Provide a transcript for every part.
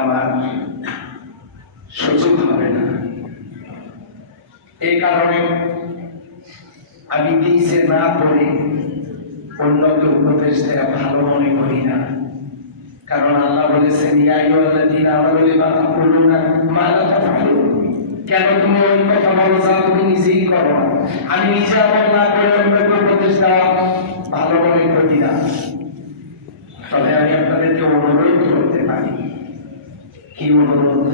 আমার সুযোগ হবে না। এই কারণে আমি নিজে না পড়ে অন্যকে উপদেশ দেওয়া ভালো মনে করি না। কারণ আল্লাহ বলেছেন, ইয়া আইয়ুহাল্লাযীনা আমানু লিমা তাকুলুনা মা লা তাফআলুন, কেন তুমি ওই কথা বলো যা তুমি নিজেই করো না। আমি নিজে আমল না করে অন্যকে উপদেশ দেওয়া ভালো মনে করি না। তবে আমি আপনাদেরকে অনুরোধ করতে পারি। কি অনুরোধ?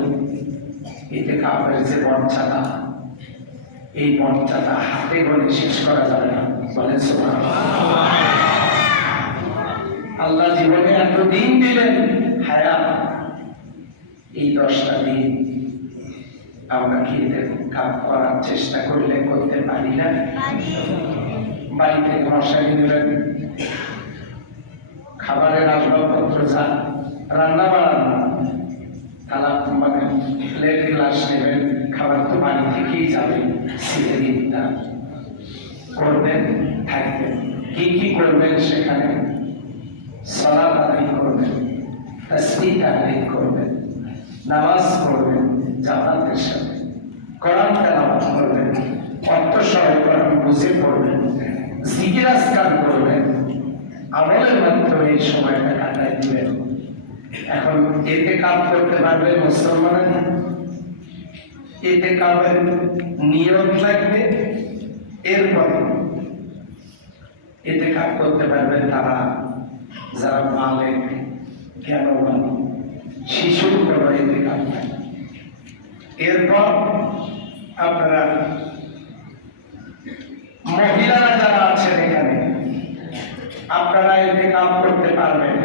ইতিকাফের যে মর্যাদা, এই মর্যাদা হাতে গণে শেষ করা যাবে না। বলেন সুবহানাল্লাহ। আল্লাহ জীবনে এত দিন দিলেন হায়াত, এই 10টা দিন আমরা কি কাজ করার চেষ্টা করলে করতে পারি না? বাড়ি থেকে মশারি নেবেন, খাবারের আসবাবপত্র যা রান্না বান্না থালা মানে প্লেট গ্লাস নেবেন, খাবার তো বাড়ি থেকেই যাবে। সিলেদিনটা করবেন, থাকবেন। কি কি করবেন সেখানে? সালাত আদায় করবেন, তাসবিহ তাহলিল করবেন, নামাজ পড়বেন জামাতের সাথে, কোরআন তেলাওয়াত করবেন, অর্থ সহ কোরআন বুঝে পড়বেন, জিকির আজকার করবেন। আমলের মাধ্যমে এই সময়টা কাটাই দিবেন। এখন এতে কাজ করতে পারবে মুসলমানেরা? এতে কাজের নিয়ত লাগবে। এরপরে এতে কাজ করতে পারবে তারা যারা মালিক, জ্ঞানবান, শিশুর কোনো এতে কাজ থাকে। এরপর আপনারা মহিলারা যারা আছেন এখানে, আপনারা এতে কাজ করতে পারবেন,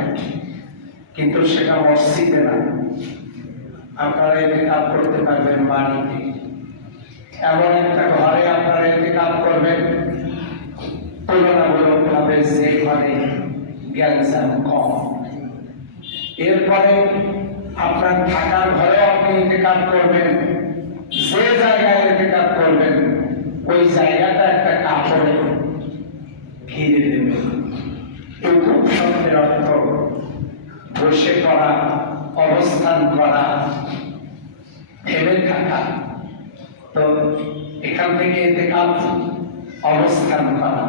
কিন্তু সেটা মসজিদে না। আপনারা এতে কাজ করতে পারবেন বাড়িতে, এমন একটা ঘরে আপনারা এতে কাজ করবেন তুলনামূলকভাবে যে ঘরে জ্ঞান কম। এরপরে আপনার থাকার ঘরে আপনি এতে কাজ করবেন, যে জায়গায় এতে কাজ করবেন ওই জায়গাটা একটা কাপড়ে ঘিরে দেবেন। খুব শব্দের অর্থ বসে পড়া, অবস্থান করা, থেমে থাকা। তো এখান থেকে এতে কাজ অবস্থান করা।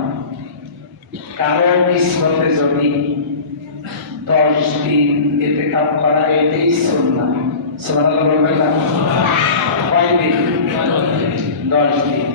কারো কিসমতে যদি 10 দিন এতে কাজ করা, এটাই সুন্নাহ। সুবহানাল্লাহ বলবেন না? কয় দিন? 10 দিন।